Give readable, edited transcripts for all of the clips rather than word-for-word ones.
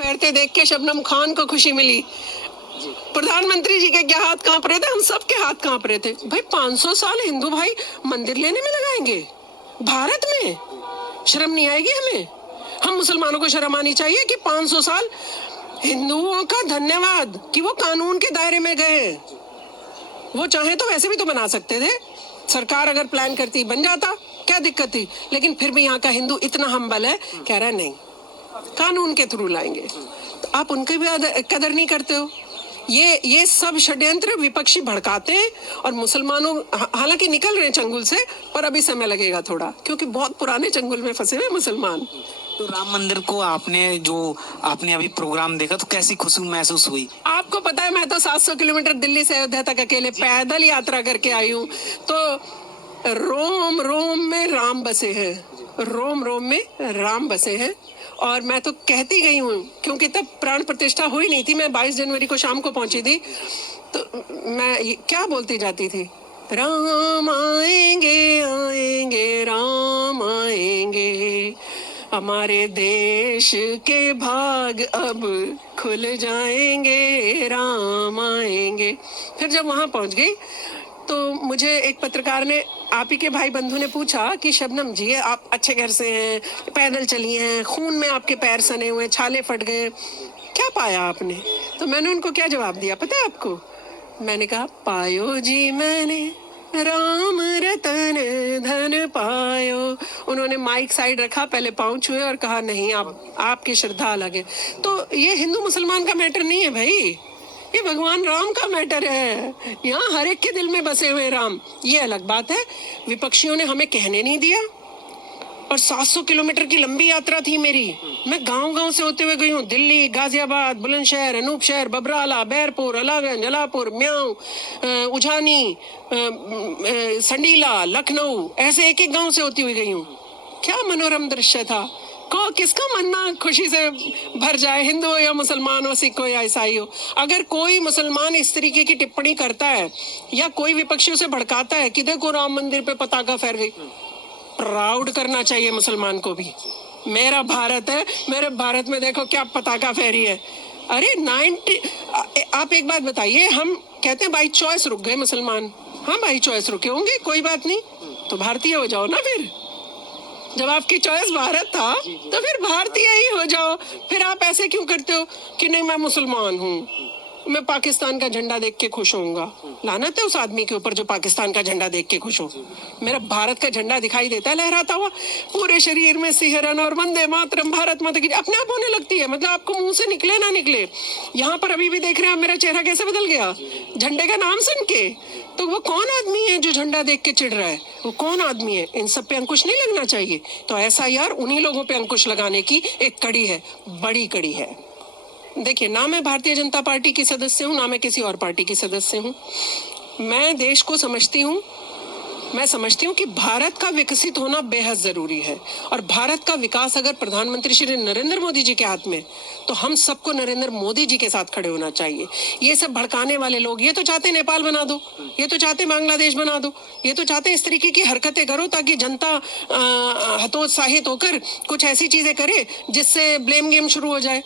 फहरते देख के शबनम खान को खुशी मिली। प्रधानमंत्री जी के क्या हाथ कांप रहे थे, हम सबके हाथ कांप रहे थे। भाई 500 साल हिंदू भाई मंदिर लेने में लगाएंगे भारत में, शर्म नहीं आएगी हमें? हम मुसलमानों को शर्म आनी चाहिए कि 500 साल हिंदुओं का धन्यवाद कि वो कानून के दायरे में गए। वो चाहे तो वैसे भी तो बना सकते थे, सरकार अगर प्लान करती बन जाता, क्या दिक्कत थी? लेकिन फिर भी यहाँ का हिंदू इतना हम्बल है, कह रहा है नहीं कानून के थ्रू लाएंगे। तो आप उनकी भी कदर नहीं करते हो। ये सब षड्यंत्र विपक्षी भड़काते हैं और मुसलमानों हालांकि निकल रहे हैं चंगुल से, पर अभी समय लगेगा थोड़ा, क्योंकि बहुत पुराने चंगुल में फंसे हुए मुसलमान। तो राम मंदिर को आपने अभी प्रोग्राम देखा तो कैसी खुशी महसूस हुई? आपको पता है मैं तो 700 किलोमीटर दिल्ली से अयोध्या तक अकेले पैदल यात्रा करके आई हूँ। तो रोम रोम में राम बसे हैं, रोम रोम में राम बसे हैं। और मैं तो कहती गई हूँ, क्योंकि तब प्राण प्रतिष्ठा हुई नहीं थी, मैं 22 जनवरी को शाम को पहुंची थी, तो मैं क्या बोलती जाती थी, राम आएंगे आएंगे राम आएंगे, हमारे देश के भाग अब खुल जाएंगे, राम आएंगे। फिर जब वहां पहुंच गई तो मुझे एक पत्रकार ने, आप ही के भाई बंधु ने पूछा कि शबनम जी आप अच्छे घर से हैं, पैदल चली हैं, खून में आपके पैर सने हुए, छाले फट गए, क्या पाया आपने? तो मैंने उनको क्या जवाब दिया पता है आपको? मैंने कहा पायो जी मैंने राम रतन धन पायो। उन्होंने माइक साइड रखा, पहले पाँव छुए और कहा नहीं आपकी श्रद्धा अलग है। तो ये हिंदू मुसलमान का मैटर नहीं है भाई, ये भगवान राम का मैटर है। यहाँ हर एक के दिल में बसे हुए राम, ये अलग बात है। विपक्षियों ने हमें कहने नहीं दिया, और 700 किलोमीटर की लंबी यात्रा थी मेरी। मैं गांव-गांव से होते हुए गई हूँ, दिल्ली, गाजियाबाद, बुलंदशहर, अनूपशहर, बबराला, बैरपुर, अलागंज, अलापुर, म्याऊं, उजानी, संडीला, लखनऊ, ऐसे एक एक गांव से होती हुई गई हूँ। क्या मनोरम दृश्य था। किसका मन ना खुशी से भर जाए, हिंदू हो या मुसलमान हो, सिख हो या ईसाई हो। अगर कोई मुसलमान इस तरीके की टिप्पणी करता है या कोई विपक्षी उसे भड़काता है कि देखो राम मंदिर पे पताका फहर गई, प्राउड करना चाहिए मुसलमान को भी। मेरा भारत है, मेरे भारत में देखो क्या पताका फहरी है। अरे 90 आप एक बात बताइए, हम कहते हैं बाई चॉइस रुक गए मुसलमान। हाँ बाई चॉइस रुके होंगे, कोई बात नहीं, तो भारतीय हो जाओ ना फिर। जब आपकी चॉइस भारत था तो फिर भारतीय ही हो जाओ। फिर आप ऐसे क्यों करते हो कि नहीं मैं मुसलमान हूँ, मैं पाकिस्तान का झंडा देख के खुश होऊंगा? लानत है उस आदमी के ऊपर जो पाकिस्तान का झंडा देख के खुश हो। मेरा भारत का झंडा दिखाई देता है लहराता हुआ, पूरे शरीर में सिहरन और वंदे मातरम भारत माता की अपने आप होने लगती है। मतलब आपको मुंह से निकले ना निकले। यहाँ पर अभी भी देख रहे हैं मेरा चेहरा कैसे बदल गया झंडे का नाम सुन के। तो वो कौन आदमी है जो झंडा देख के चिढ़ रहा है? वो कौन आदमी है? इन सब पे अंकुश नहीं लगना चाहिए। तो ऐसा यार उन्हीं लोगों पे अंकुश लगाने की एक कड़ी है, बड़ी कड़ी है। देखिए, ना मैं भारतीय जनता पार्टी की सदस्य हूँ, ना मैं किसी और पार्टी की सदस्य हूँ। मैं देश को समझती हूँ। मैं समझती हूँ कि भारत का विकसित होना बेहद जरूरी है, और भारत का विकास अगर प्रधानमंत्री श्री नरेंद्र मोदी जी के हाथ में, तो हम सबको नरेंद्र मोदी जी के साथ खड़े होना चाहिए। ये सब भड़काने वाले लोग ये तो चाहते नेपाल बना दो, ये तो चाहते बांग्लादेश बना दो, ये तो चाहते इस तरीके की हरकतें करो ताकि जनता हतोत्साहित होकर कुछ ऐसी चीजें करे जिससे ब्लेम गेम शुरू हो जाए।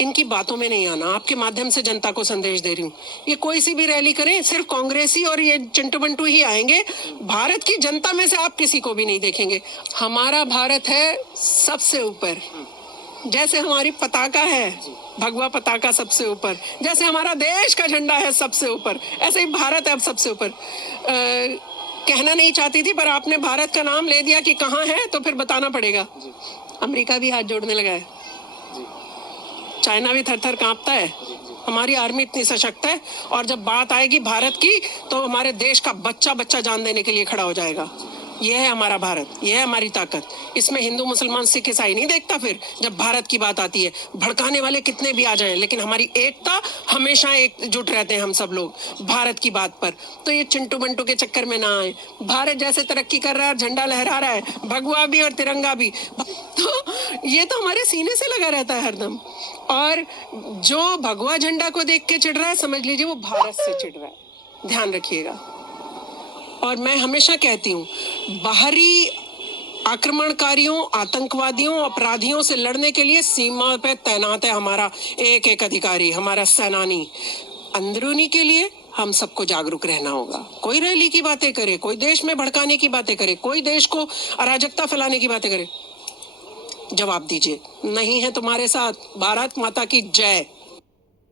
इनकी बातों में नहीं आना। आपके माध्यम से जनता को संदेश दे रही हूँ, ये कोई सी भी रैली करें सिर्फ कांग्रेसी और ये चिंटू बंटू ही आएंगे। भारत की जनता में से आप किसी को भी नहीं देखेंगे। हमारा भारत है सबसे ऊपर, जैसे हमारी पताका है, भगवा पताका सबसे ऊपर, जैसे हमारा देश का झंडा है सबसे ऊपर, ऐसे ही भारत है अब सबसे ऊपर। कहना नहीं चाहती थी, पर आपने भारत का नाम ले दिया कि कहाँ है, तो फिर बताना पड़ेगा। अमेरिका भी हाथ जोड़ने लगा है, चाइना भी थर थर कांपता है। हमारी आर्मी इतनी सशक्त है, और जब बात आएगी भारत की तो हमारे देश का बच्चा बच्चा जान देने के लिए खड़ा हो जाएगा। यह है हमारा भारत, यह है हमारी ताकत। इसमें हिंदू मुसलमान सिख ईसाई नहीं देखता। फिर जब भारत की बात आती है, भड़काने वाले कितने भी आ जाएं, लेकिन हमारी एकता, हमेशा एकजुट रहते हैं हम सब लोग भारत की बात पर। तो ये चिंटू बंटू के चक्कर में ना आए। भारत जैसे तरक्की कर रहा है, झंडा लहरा रहा है, भगवा भी और तिरंगा भी, तो ये तो हमारे सीने से लगा रहता है हरदम। और जो भगवा झंडा को देख के चिढ़ रहा है, समझ लीजिए वो भारत से चिढ़ रहा है। ध्यान रखिएगा। और मैं हमेशा कहती हूँ, बाहरी आक्रमणकारियों, आतंकवादियों, अपराधियों से लड़ने के लिए सीमा पे तैनात है हमारा एक एक अधिकारी, हमारा सेनानी। अंदरूनी के लिए हम सबको जागरूक रहना होगा। कोई रैली की बातें करे, कोई देश में भड़काने की बातें करे, कोई देश को अराजकता फैलाने की बातें करे, जवाब दीजिए, नहीं है तुम्हारे साथ। भारत माता की जय।